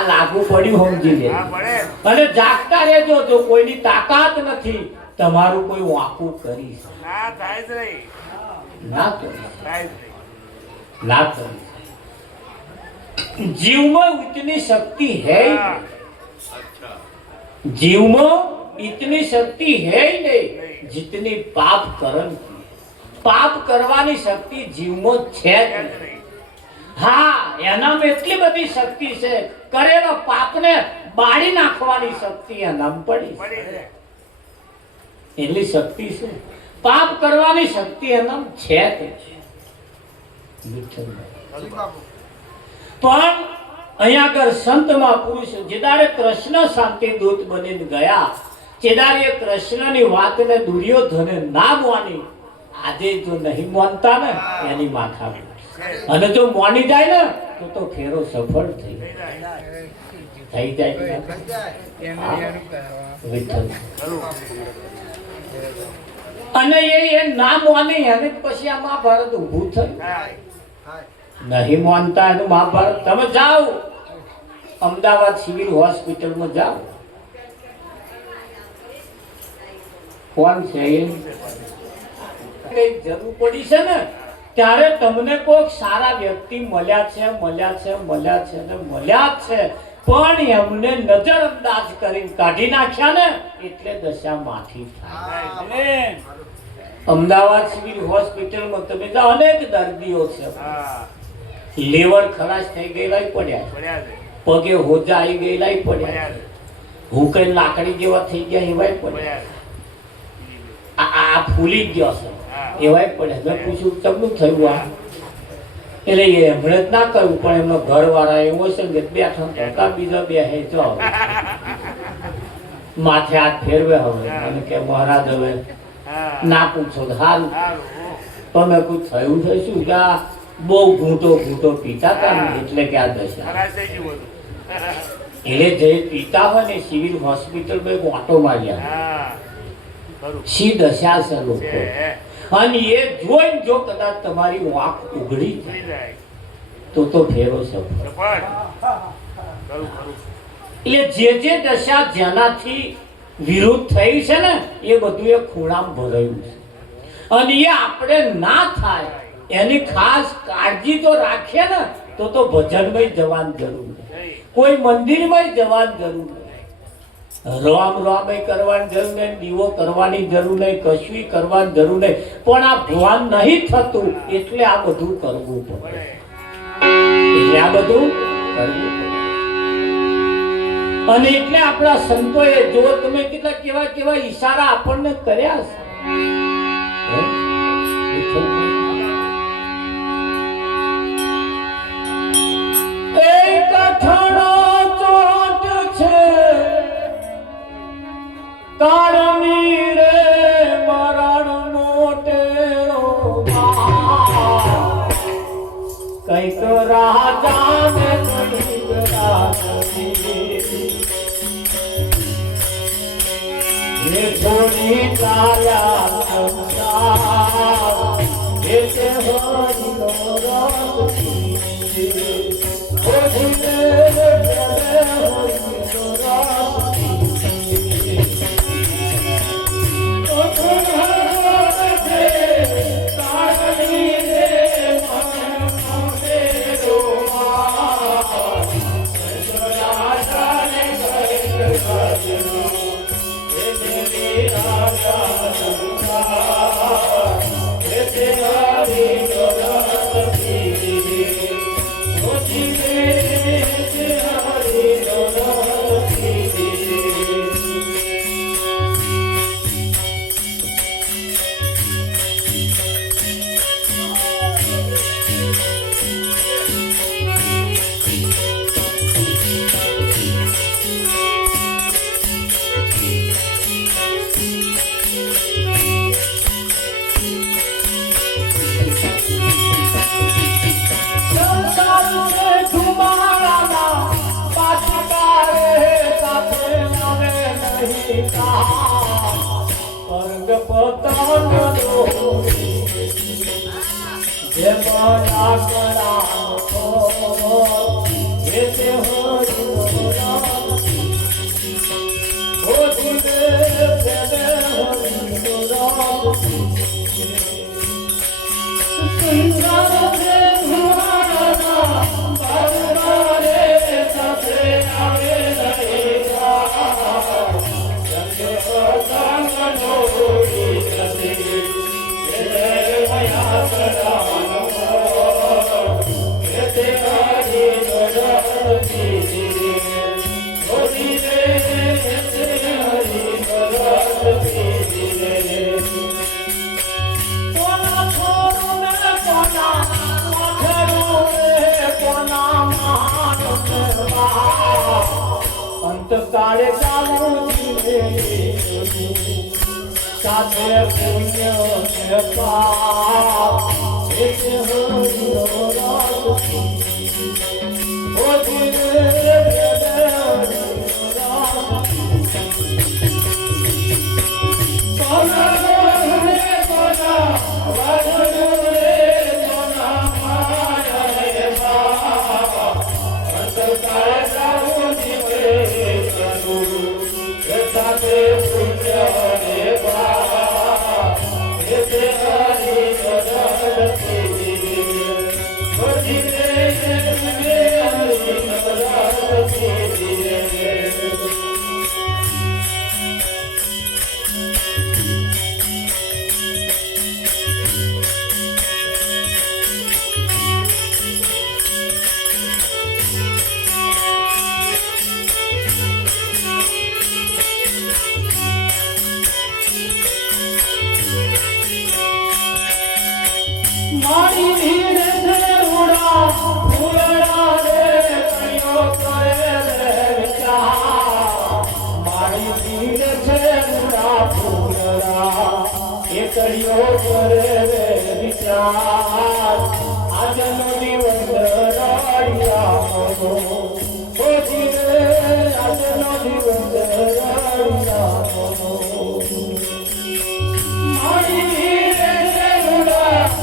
આ લાગુ પડ્યું સમજી લે અને જાગતા રહેજો જો કોઈની તાકાત નથી તમારું કોઈ વાંકું કરી ના થાય જ નહીં. ના કરી થાય જ નહીં. ના કરી जीव में इतनी शक्ति है ही नहीं। जीव में इतनी शक्ति है ही नहीं जितनी पाप करन की। पाप करवानी शक्ति जीव में छे જ નહીં। हाँ एनाम એટલી બધી શક્તિ છે કરેલા પાપને બાળી નાખવાની શક્તિ એનામ પડી છે એટલી શક્તિ છે પાપ કરવાની શક્તિ એનામ છે જ પણ અહીંયા આગળ સંત મહાપુરુષ જેદારે કૃષ્ણ શાંતિ દૂત બનીને ગયા જેદારે કૃષ્ણની વાતને દુર્યોધને ના માની આજે જો નહીં માનતા ને એની માથા અને જો માની જાય ને તો ફેરો સફળ થઈ જાય અને એ ના માની અને પછી આ મહાભારત ઊભું થયું नहीं मानता है तो महाभारत તમે જાઓ અમદાવાદ સિવિલ હોસ્પિટલમાં જાઓ કોણ છે એ કઈ જરૂર પડી છે ને ત્યારે તમને કોઈક સારા વ્યક્તિ મળ્યા છે પણ એમને નજરઅંદાજ કરીને કાઢી નાખ્યા ને એટલે દશા માઠી થાય અમદાવાદ સિવિલ હોસ્પિટલમાં તમે જાઓ અનેક દર્દીઓ છે લીવર ખલાસ થઈ ગયેલા પડ્યા પગે હોજા આવી ગયેલા પડ્યા હુકે લાકડી જેવા થઈ ગયા એવાય પડ્યા આ ફૂલી ગયો છે એવાય પડ્યા મેં પૂછ્યું ચમનું થયું આ એટલે એમણે જ ના કહ્યું પણ એમનો ઘર વાળા એવો છે કે બેઠા હતા બીજા બે હે જો માથે હાથ ફેરવે હવે અને કે મહારાજ હવે ના પૂછો હાલ તમે કોઈ થયું છે શું કે બહુ ઘૂંટો પીતા હતા ને એટલે કે આ દશા એટલે જે પીતા હોય ને સિવિલ હોસ્પિટલ માં ઓટો માર્યા સી દશા છે લોકો અને એ જોઈને જો કદાચ તમારી વાંક ઉઘડી જાય તો ફેરો સફળ એટલે જે દશા જેનાથી વિરુદ્ધ થઈ છે ને એ બધું એ ખૂણામાં ભરાયું છે અને એ આપણે ના થાય એની ખાસ કાળજી તો રાખીએ ને તો ભજનમાં જવાની જરૂર નહીં કોઈ મંદિરમાં જવાની જરૂર નહીં રામ કરવાની જરૂર નહીં દીવો કરવાની જરૂર નહીં કશું કરવાની જરૂર નહીં પણ આ ભાન નહીં થતું એટલે આ બધું કરવું પડે અને એટલે આપણા સંતોએ જો તમે કેટલા કેવા ઈશારા આપણને કર્યા છે કાળની રે મરણ મોટેરો કઈક રાજાને થોડી ચાલ્યા Jai Mala Kara Ho, Jai Ho ભૂતકાળે ગાવું સાથે પુણ્ય ને પાપ એક હરિનો રાસ ઓ જીવે મારી ધીરે ધરુડા ફૂલડા રે કયો કરે રે વિચાર મારી ધીરે ધરુડા ફૂલડા એ કયો કરે રે વિચાર આજનો દિવસ રડિયા મનો ઓ જીવે આજનો દિવસ રડિયા મનો મારી ધીરે ધરુડા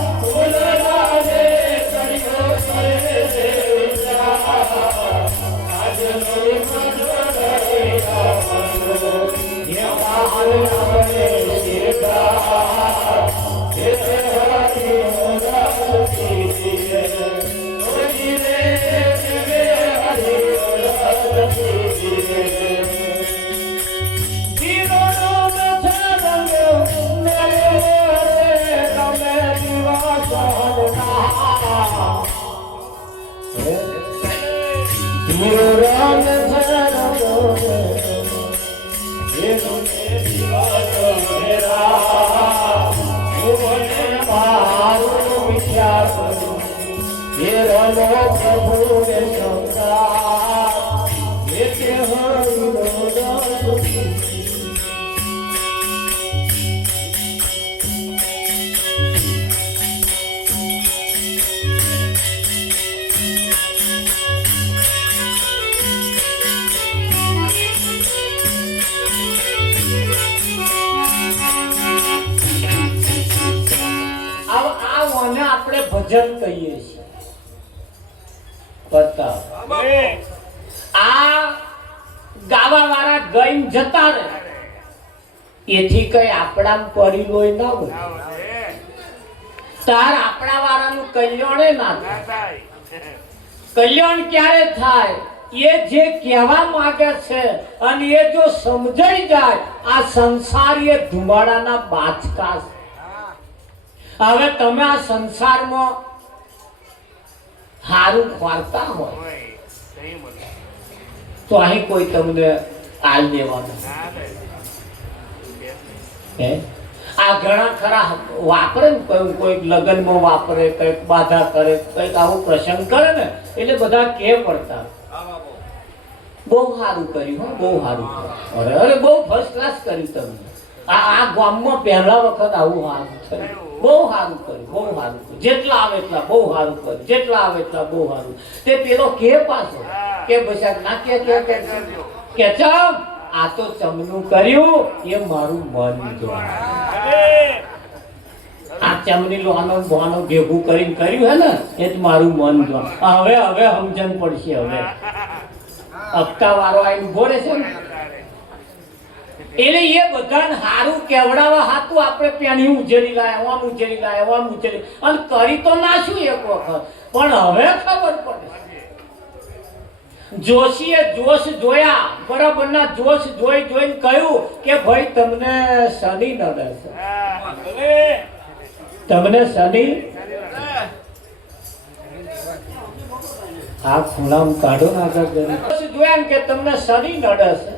આપણે ભજન કહીએ છીએ બતાવ આ ગાવા વાળા ગઈમ જતા રહે એથી કઈ આપણા પડી લોય ના હોય તાર આપણા વાળાનું કલ્યાણ ના થાય કલ્યાણ ક્યારે થાય એ જે કહેવા માંગે છે અને એ જો સમજાઈ જાય આ સંસાર એ ધુમાડાના બાચકા છે હવે તમે આ સંસારમાં હારું ખવારતા હોય તો અહીં કોઈ તમને આલ દેવાનું આ ઘણા ખરા વાપરે ને કોઈ લગ્નમાં વાપરે કઈક બાધા કરે કઈક આવો પ્રસંગ કરે ને એટલે બધા કે પડતા બહુ સારું કર્યું હો બહુ સારું કર્યું અરે અરે બહુ ફર્સ્ટ ક્લાસ કર્યું તમે આ ગામમાં પહેલા વખત આવું સારું થયું બહુ સારું કર્યું બહુ સારું કર્યું જેટલા આવે એટલા બહુ સારું કર્યું જેટલા આવે એટલા બહુ સારું તે પેલો કે પાછો કે બસાક ના કે ચમ આ તો ચમનું કર્યું એ મારું મન જો આ ચમની લોનો બોનો ભેગું કરીને કર્યું હે ને એ જ મારું મન જો હવે સમજણ પડશે હવે અક્કા વાળો આવીને ઉભો રહેશે ને એટલે એ બધાને હારું કેવડાવા હાતું આપણે પેણી ઉજેરી લાયા આમ ઉજેરી લાયા આમ ઉજેરી અને કરી તો નાશું એક વખત પણ હવે ખબર પડે જોશીએ જોશ જોયા બરાબરના જોશ જોઈને કહ્યું કે ભાઈ તમને શનિ નડે છે તમને શનિ આ ખૂણામ કાઢો ના જોયા કે તમને શનિ નડે છે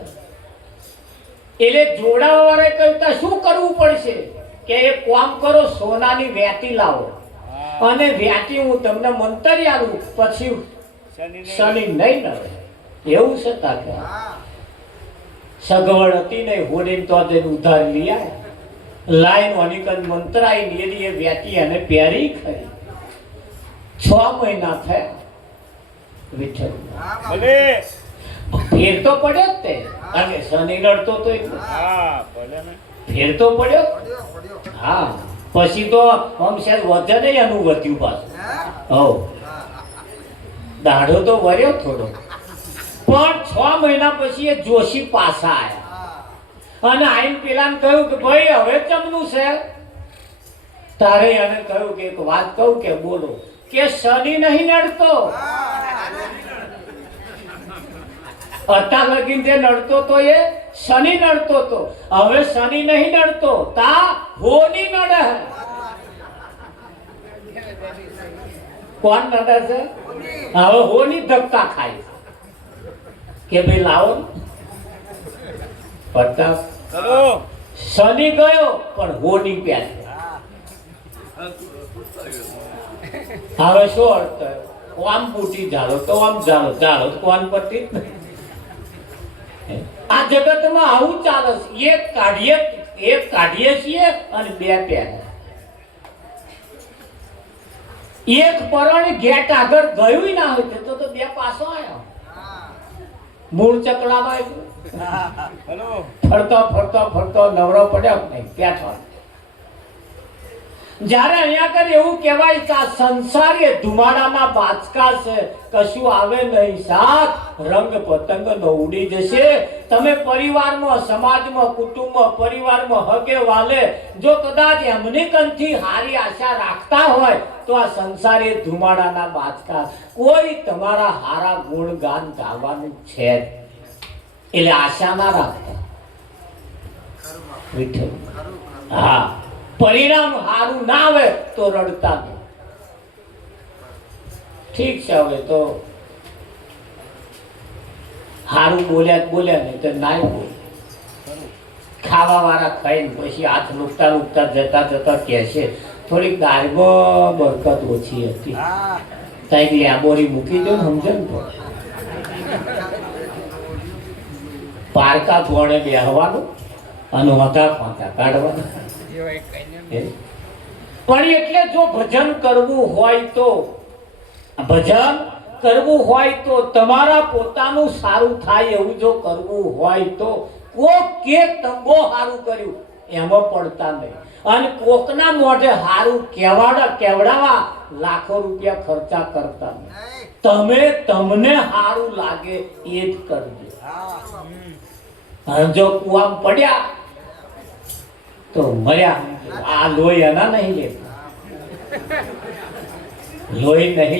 એટલે જોડાવા વાળા કહેતા શું કરવું પડશે કે એક કામ કરો સોનાની વેટી લાવો અને વેટી હું તમને મંતરી આલું પછી શનિ નહીં નડે એવું છે તાકે સગવડ હતી ને હોડીને તો જઈને ઉધાર લઈ આવ્યા લાઈન વનિકન મંત્રાઈ લેરી એ વ્યાતી અને પહેરી ખરી 6 મહિના થયા વિઠ્ઠલ ભલે ફેર તો પડ્યો જ તે કારણ કે શનિ રડતો તો હા ભલે ને ફેર તો પડ્યો હા પછી તો આમ શાયદ વધે નહીં એનું વધ્યું પાછું હો દાઢો તો વર્યો થોડો પણ 6 મહિના પછી એ જોશી પાછા આવ્યા અને આઈને પેલાને કહ્યું કે ભાઈ હવે ચમનું છે તારે એને કહ્યું કે એક વાત કહું કે બોલો કે શનિ નહીં નડતો અત્યાર લગીન જે નડતો તો એ શનિ નડતો તો હવે શનિ નહીં નડતો તા હોની નડે કોણ નડે છે હવે હોની ધક્કા ખાય કે ભાઈ લાવો પ્રતાપ ચલો શનિ ગયો પણ હોની પ્યાર હવે શું અર્થ થયો આમ બૂટી ઝાલો તો આમ ઝાલો ઝાલો તો કોણ પટ્ટી આ જગતમાં આવું ચાલે છે એક કાઢીએ છીએ અને બે પહેરે એક પરણ ગેટ આગળ ગયું ના હોય તો બે પાછો આવ્યો મૂળ ચકલામાં ચલો ફરતો નવરો પડ્યો નહીં બેઠો જ્યારે અહીંયા આગળ એવું કહેવાય કે આ સંસાર એ ધુમાડાના બાચકા છે કશું આવે નહીં સાથ રંગ પતંગનો ઉડી જશે તમે પરિવારમાં સમાજમાં કુટુંબમાં પરિવારમાં હગે વાલે જો કદાચ એમની કંથી હારી આશા રાખતા હોય તો આ સંસાર એ ધુમાડાના બાચકા કોઈ તમારા હારા ગુણગાન ગાવાનું છે જ. એટલે આશા ના રાખતા વિઠ્ઠલ હા પરિણામ સારું ના આવે તો રડતા નહીં ઠીક છે હવે તો સારું બોલ્યા નહીં તો ના બોલે ખાવા વાળા ખાઈને પછી હાથ લૂકતા જતા કહે છે થોડીક દાળમાં બરકત ઓછી હતી સાહેબ લેબોરી મૂકી દો ને સમજે ને તો પારકા ગોળે બેહવાનું અને વાંધા ફાંકા કાઢવાના પણ એટલે જો ભજન કરવું હોય તો તમારા પોતાનું સારું થાય એવું જો કરવું હોય તો કોક કે તંબો સારું કર્યું એમાં પડતા નહીં અને કોકના મોઢે સારું કેવડાવા લાખો રૂપિયા ખર્ચા કરતા નહીં તમને સારું લાગે એ જ કરજો જો કુવામ પડ્યા તો મર્યા આ લોહી એના નહીં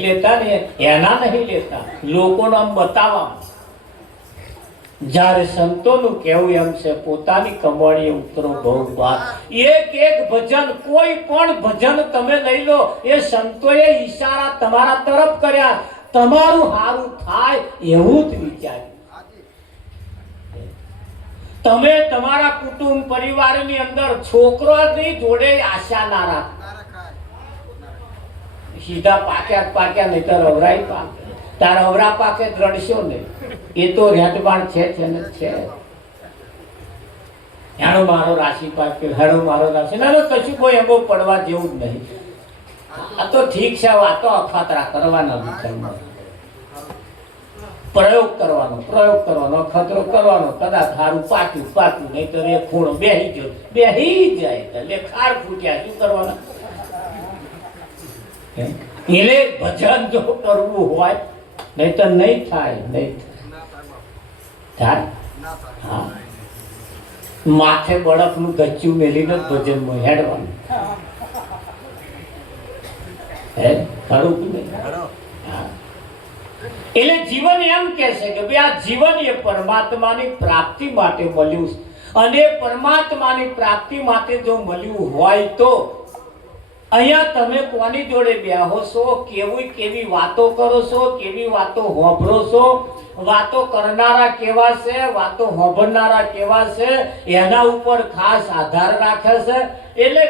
લેતા ને એના નહીં લેતા લોકોને આમ બતાવવા જ્યારે સંતોનું કહેવું એમ છે પોતાની કમાણીએ ઉતરો ભોગવા એક ભજન કોઈ પણ ભજન તમે લઈ લો એ સંતોએ ઈશારા તમારા તરફ કર્યા તમારું સારું થાય એવું જ વિચાર્યું તમે તમારા કુટુંબ પરિવારની અંદર છોકરોની જોડે આશા ના રાખતા સીધા પાક્યા નહીં તો અવરાઈ પાકે તાર અવરા પાકે રડશો નહીં એ તો રેટબાણ છે ને છે હેણો મારો રાશિ પાક્યો હેણો મારો રાશિ ના કશું કોઈ એમ પડવા જેવું જ નહીં આ તો ઠીક છે વાતો અખાતરા કરવાના વિચારમાં પ્રયોગ કરવાનો ખતરો કરવાનો કદાચ સારું પાક્યું નહીં તો એ ખૂણો બેહી જાય એટલે ખાર ફૂટ્યા શું કરવાના એટલે ભજન જો કરવું હોય નહીં તો નહીં થાય હા માથે બળફનું ગચ્ચું મેલીને જ ભજનમાં હેડવાનું હે ખરું કે નહીં હા એટલે જીવન એમ કહે છે કે ભાઈ આ જીવન એ પરમાત્માની પ્રાપ્તિ માટે મળ્યું છે અને પરમાત્માની પ્રાપ્તિ માટે જો મળ્યું હોય તો અહીંયા તમે કોની જોડે બેહો છો કેવી વાતો કરો છો કેવી વાતો હોભરો છો વાતો કરનારા કેવા છે વાતો હોભરનારા કેવા છે એના ઉપર ખાસ આધાર રાખે છે એટલે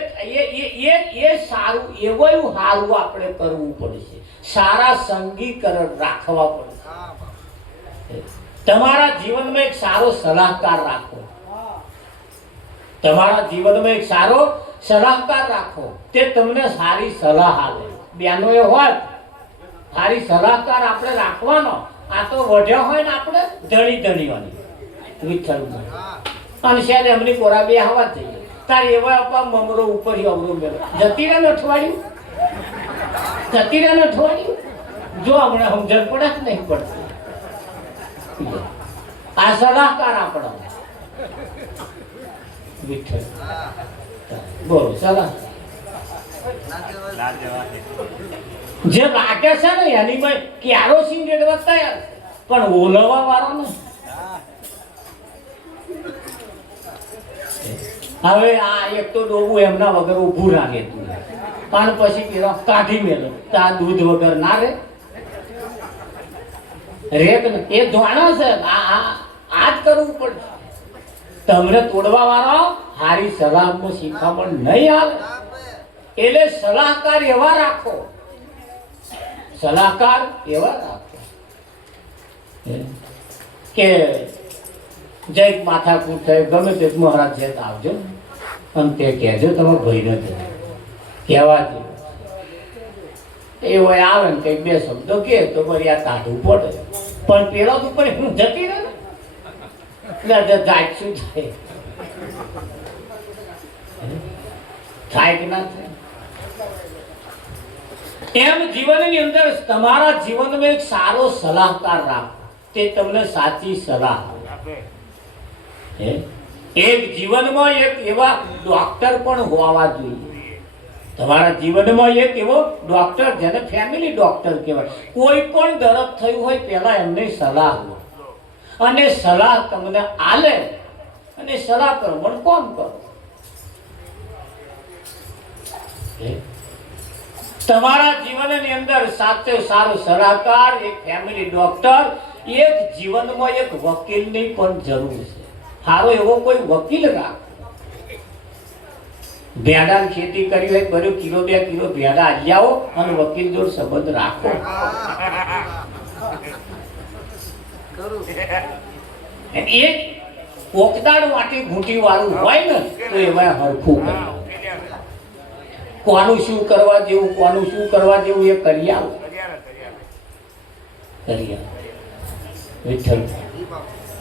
એ સારું એવું સારું આપણે કરવું પડશે સારા સંગીકરણ રાખવા પડશે તમારા જીવનમાં એક સારો સલાહકાર રાખો. તમારા જીવનમાં એક સારો સલાહકાર રાખો, તે તમને સારી સલાહ આપે. બેનો એ હોત સારી સલાહકાર આપણે રાખવાનો. આ તો વઢ્યા હોય ને આપણે ધણી ધણીવાની વિઠ્ઠલમાં અને શેર એમની કોરા બે હવા થઈ જાય. તારે એવા આપવા મમરો ઉપર અવરો મેળો જતી રહે ને અઠવાડિયું, જતી રહે ને અઠવાડિયું. જો હમણાં સમજણ પડે જ નહીં પડતી. આ સલાહકાર આપણા વિઠ્ઠલ બોલો સલાહ જે લાગે છે ને એની મેં કેરોસીન રેડવા તૈયાર, પણ ઓલવવા વાળો ને. હવે આ એક તો ડોબું એમના વગર ઊભું ના રહેતું, પણ પછી પેલો કાઢી મેલો તો આ દૂધ વગર ના રે રેક ને એ ધોણા છે. આ જ કરવું પડશે. તમને તોડવા વાળો હારી સલાહમાં શીખામણ નહીં આવે. એટલે સલાહકાર એવા રાખો, સલાહકાર એવા રાખો કે જય માથાકૂટ થાય ગમે તે મહારાજ છે આવજો અને તે કહેજો તમારા ભાઈને કહેવા દે. એવો આવે ને કંઈક બે શબ્દો કે તો બરી આ કાઢવું પડે, પણ પેલા ઉપર હું જતી રહે ને જાય શું થાય, થાય કે ના થાય. એમ જીવનની અંદર તમારા જીવનમાં એક સારો સલાહકાર રાખો, તે તમને સાચી સલાહ આપે. એક જીવનમાં એક એવા ડોક્ટર પણ હોવા જોઈએ. તમારા જીવનમાં એક એવો ડોક્ટર જેને ફેમિલી ડોક્ટર કહેવાય. કોઈ પણ દર્દ થયું હોય પહેલા એમને સલાહ લો અને સલાહ તમને આલે અને સલાહ પ્રમાણે કામ કરો. તમારા જીવનની અંદર સાચો સારો સલાહકાર, એક ફેમિલી ડોક્ટર, એક જીવનમાં એક વકીલની પણ જરૂર છે. સારો એવો કોઈ વકીલ રાખો. ભેડાની ખેતી કરી હોય બરો કિલો 2 કિલો ભેડા આલી આવો અને વકીલ જોડે સંબંધ રાખો. એ કોકદાડ વાટી ઘૂંટી વાળું હોય ને તો એમાં હરખું કરે. કોનું શું કરવા જેવું, કોનું શું કરવા જેવું એ કરી આવો. વિઠ્ઠલ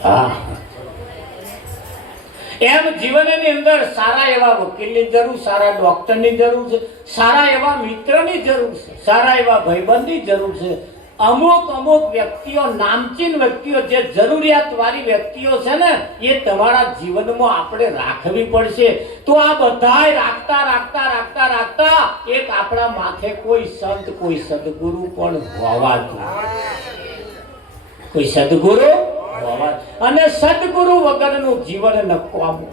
હા. એમ જીવનની અંદર સારા એવા વકીલની જરૂર, સારા ડોક્ટરની જરૂર છે, સારા એવા મિત્રની જરૂર છે, સારા એવા ભાઈબંધની જરૂર છે. અમુક વ્યક્તિઓ, નામચીન વ્યક્તિઓ, જે જરૂરિયાત વાળી વ્યક્તિઓ છે ને એ તમારા જીવનમાં આપણે રાખવી પડશે. તો આ બધાય રાખતા રાખતા રાખતા રાખતા એક આપણા માથે કોઈ સંત, કોઈ સદગુરુ પણ હોવા જોઈએ. કોઈ સદગુરુ હોવા, અને સદગુરુ વગરનું જીવન નકામું.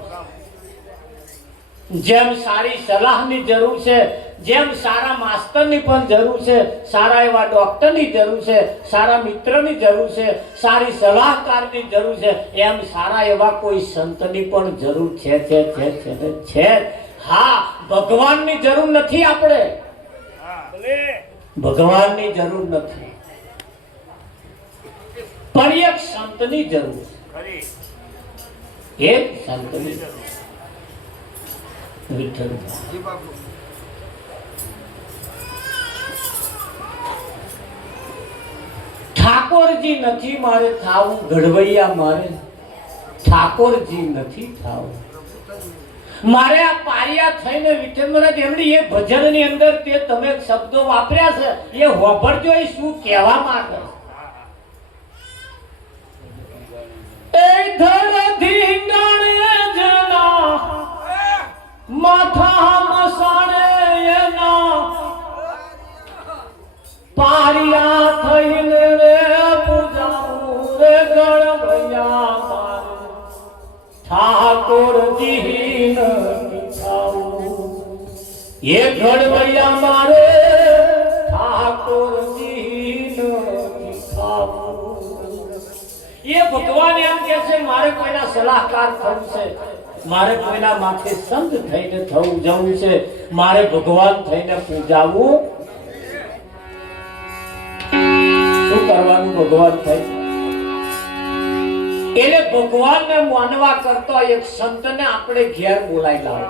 જેમ સારી સલાહની જરૂર છે, જેમ સારા માસ્ટરની પણ જરૂર છે, સારા એવા ડોક્ટરની જરૂર છે, સારા મિત્રની જરૂર છે, સારી સલાહકારની જરૂર છે, એમ સારા એવા કોઈ સંતની પણ જરૂર છે. હા, ભગવાનની જરૂર નથી. આપણે ભગવાનની જરૂર નથી, પણ એક સંતની જરૂર છે. એક સંતની જરૂર. ઠાકોરજી નથી મારે થાવું, ઘડવૈયા મારે ઠાકોરજી નથી થાવું. મારે આ પારિયા થઈને વિઠ્ઠલ મહારાજ એમની એ ભજનની અંદર તે તમે શબ્દો વાપર્યા છે એ હોભળજો. એ શું કહેવા માંગે છે? એ ધરતી ગાણે જના માથા મસાણે એના પારિયા થઈને રે પૂજાવું રે ગણવૈયા મારે ઠાકોરજી નથી થાવું. એ ગણવૈયા મારે ઠાકોરજી નથી થાવું. એ ભગવાન એમ કહે છે મારે કોઈના સલાહકાર થવું છે, મારે કોઈના માથે સંત થઈને થવું જવું છે, મારે ભગવાન થઈને પૂજાવું. શું કરવાનું ભગવાન થઈ? એટલે ભગવાનને માનવા કરતો એક સંતને આપણે ઘેર બોલાવી લાવો.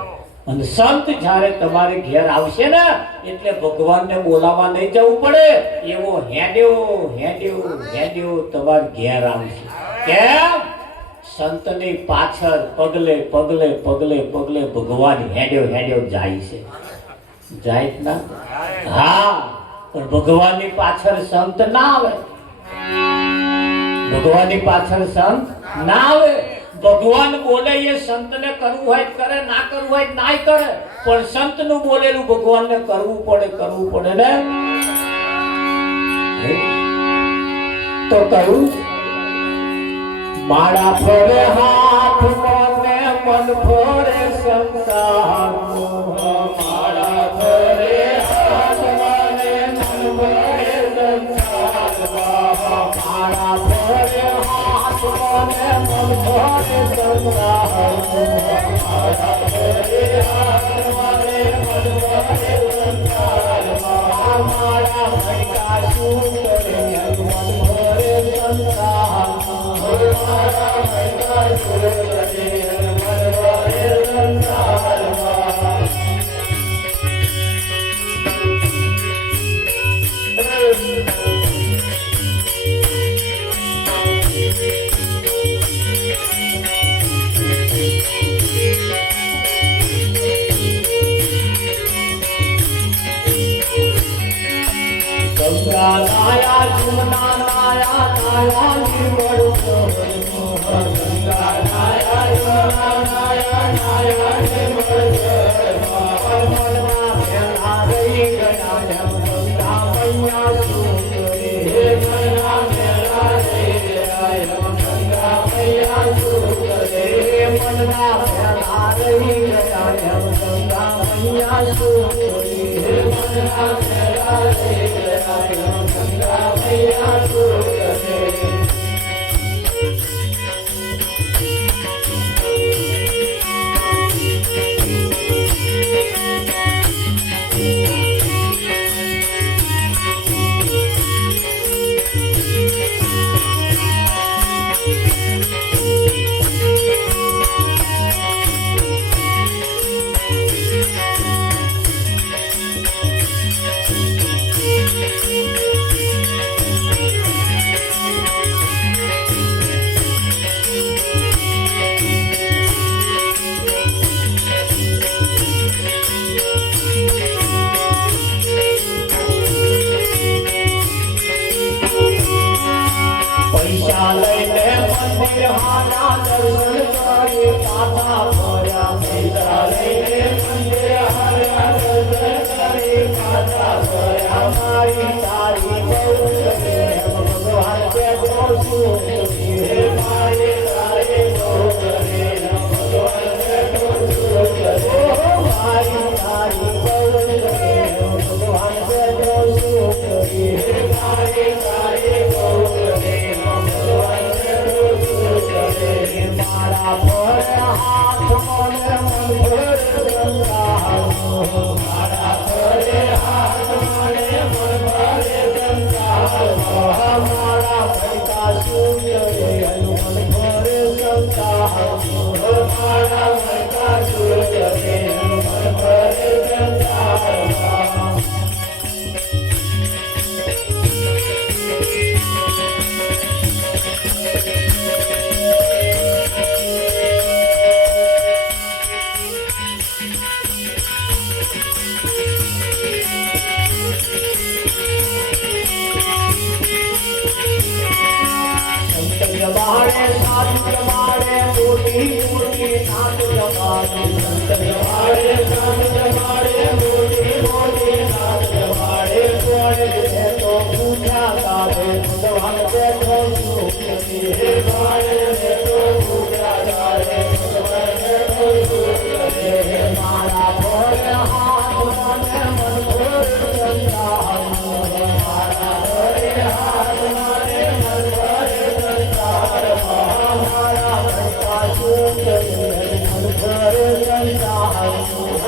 અને સંત જ્યારે તમારે ઘેર આવશે ને એટલે ભગવાનને બોલાવવા નહીં જવું પડે. એવો હેડ્યો તમારે ઘેર આવશે. કેમ? સંતની પાછળ પગલે ભગવાન હેડ્યો જાય છે. જાય જ ના? હા, પણ ભગવાનની પાછળ સંત ના આવે. ભગવાનની પાછળ સંત ના આવે. ભગવાન બોલે એ સંતને કરવું હોય કરે, ના કરવું હોય નાય કરે, પણ સંતનું બોલેલું ભગવાનને કરવું પડે ને. તો કહ્યું માળા ફરે હાથ મને મન ફરે સંસાર. માળા ફરે હાથ મને મન ફરે સંસાર. માળા ફરે હાથ મને મન ફરે સંસાર. માળા ફરે હાથ મને મન ફરે સંસાર. માળા ભૈકા શું કરે મન ફરે સંસાર. માળા ભૈકા શું કરે મન ફરે સંસાર. ગંગા નાયા જુમના નાયા નિર્મળ ગંગા નાયા જુમના નાયા નિર્મળ મનમાં ફેરા રહી ગયા ગંગા મૈયા શું કરે. મનમાં ફેરા રહી ગયા ગંગા મૈયા શું કરે. મનના ફેરા રહી ગયા ગંગા મૈયા શું કરે. મનના ફેરા રહી ગયા ગંગા મૈયા શું કરે. પૈસા લઈને મંદિર હારા દર્શન કરી પાછા ફર્યા. પૈસા લઈને મંદિર હારા દર્શન કરી પાછા ફર્યા. મારી તારી બહુ કરે ભગવાન બેઠો શું કરે. મારી તારી બહુ કરે ભગવાન બેઠો શું કરે. મારી તારી બહુ કરે ભગવાન બેઠો શું કરે. મારી તારી બહુ કરે. મારા ફરે હાથ મને મન ફરે સંસાર. મારા ફરે હાથ મને મન ફરે સંસાર. મારા ભૈકા શું કરે મન ફરે સંસાર. મારા ભૈકા શું કરે મન ફરે સંસાર. जमाड़े साथ जमाड़े मोटी मोटी नाथ जमाड़े. संत जमाड़े साथ जमाड़े मोटी मोटी नाथ जमाड़े. कोण है तो पूछा गावे भगवान बैठो सुख करे. मारे है तो पूछा गावे भगवान बैठो सुख करे. मारा भोर हाथ मन मन भोर संसार. मारा भोर हाथ मन मन भोर संसार. मारा भैका શું કરે મન ફરે સંસાર.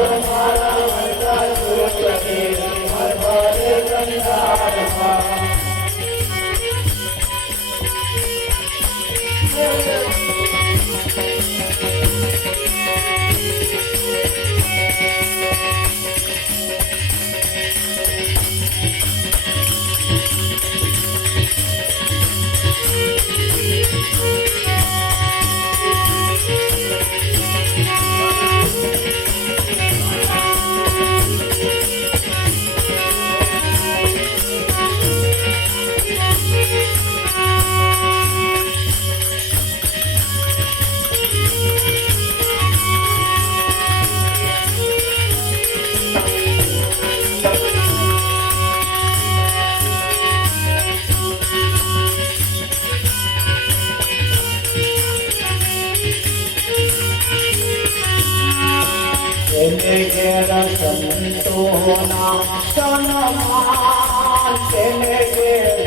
ઘેર સંતોના સન્માન તેને ઘેર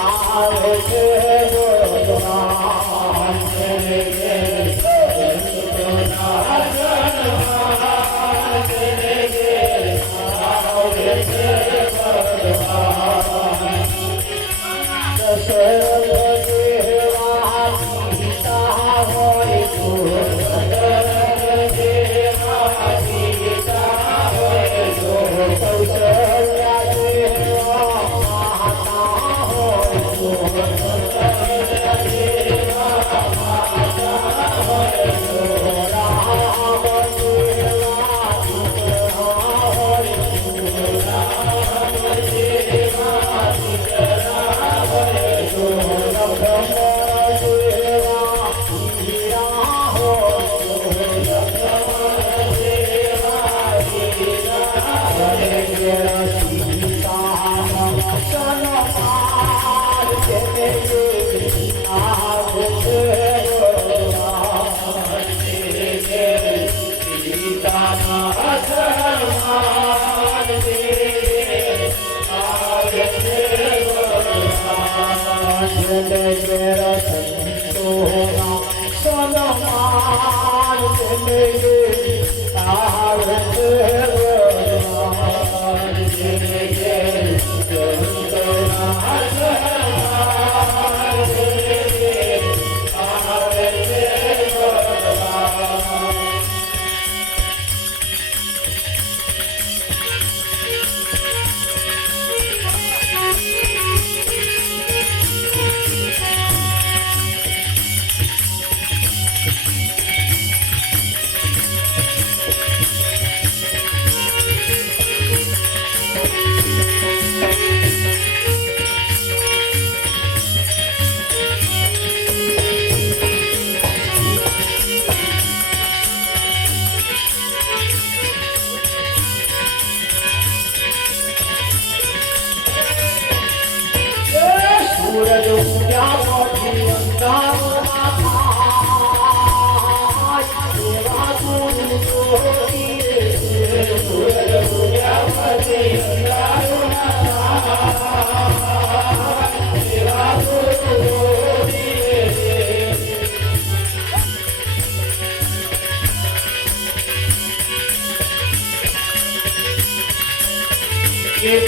આવે છે ભગવાન તેને ઘેર સંતોના સન્માન તેને ઘેર આવે છે ભગવાન દશરથ જેવા પિતા હોય તો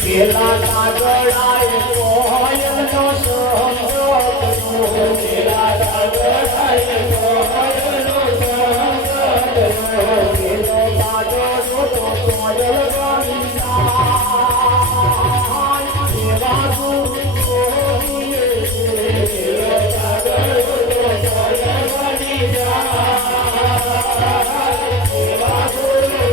પેલા કાગડાએ કોયલનો સંગ કર્યો પેલા કાગડાએ કોયલનો સંગ કર્યો પેલો કાગડો તો કોયલ બની જાય એવા ગુરુ પેલો કાગડો તો કોયલ બની જાય એવા ગુરુ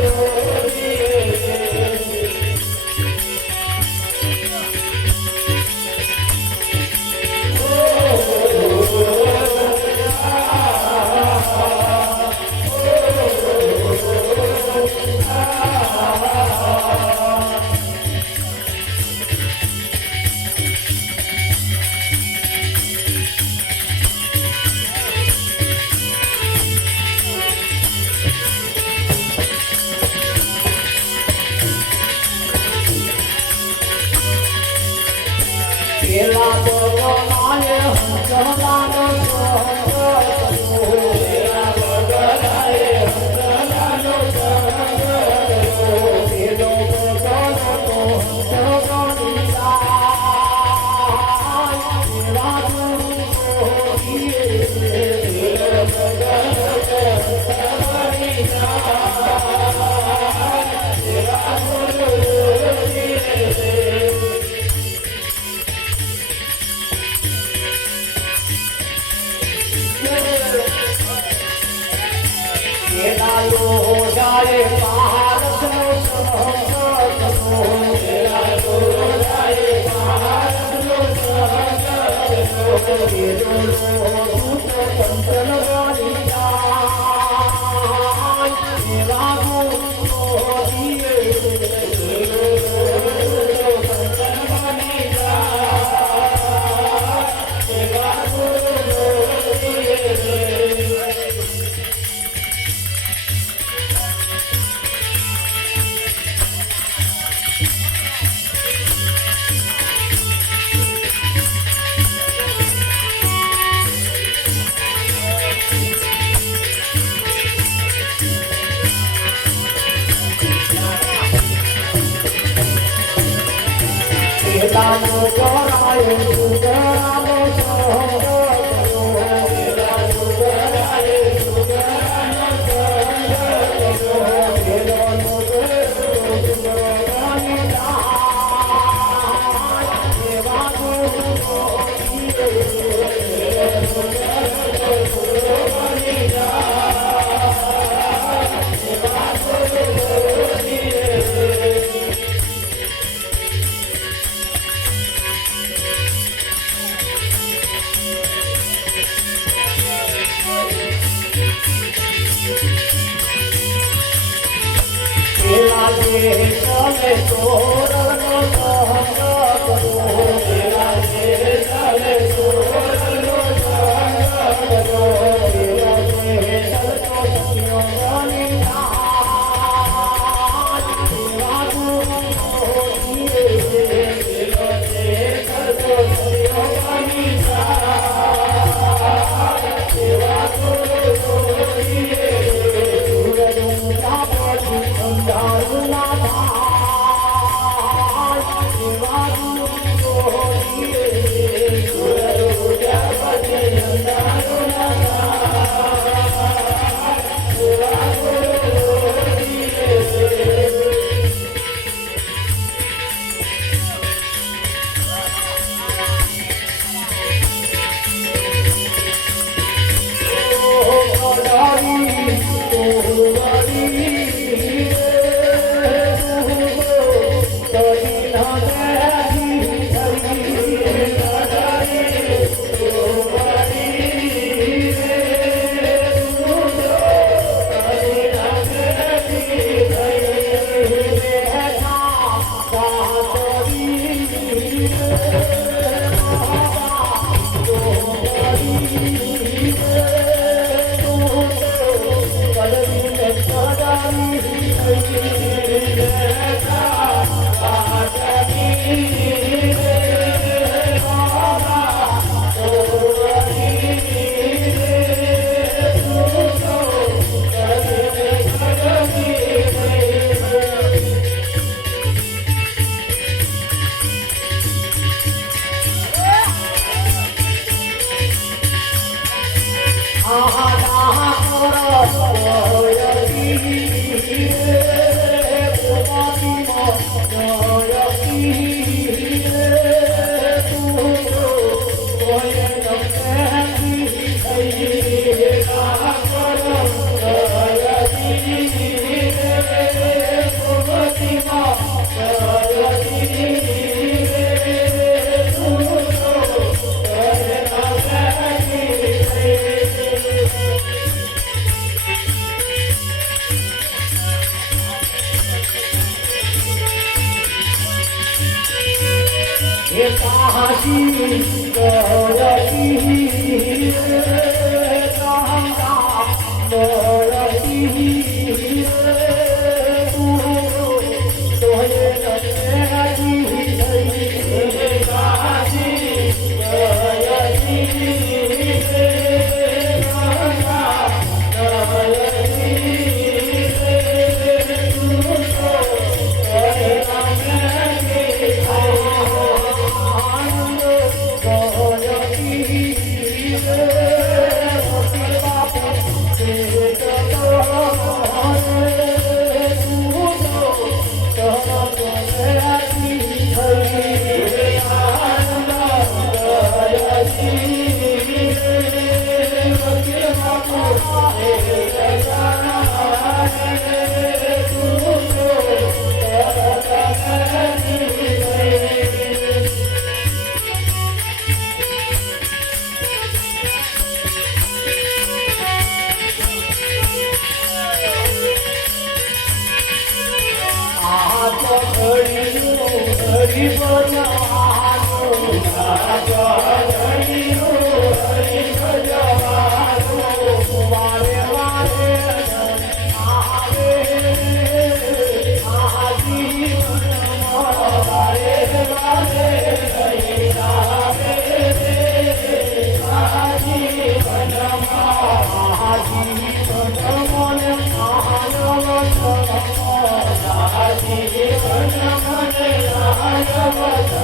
પેલા બગલાએ હંસલાનો સંગ કર્યો પેલા બગલાએ હંસલાનો સંગ કર્યો પેલો બગલો તો હંસ બની જાય એવા ગુરુ પેલો બગલો તો હંસ બની જાય એવા ગુરુ જાય પારસનો સંગ કર્યો પેલો જાય પારસનો સંગ કર્યો પેલો દૂત કંચન બની જાય એવા ગુરુ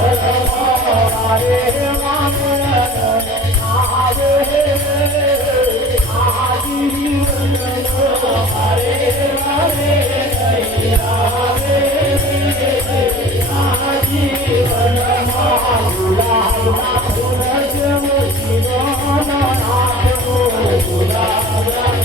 Thank you. અમદાવાદ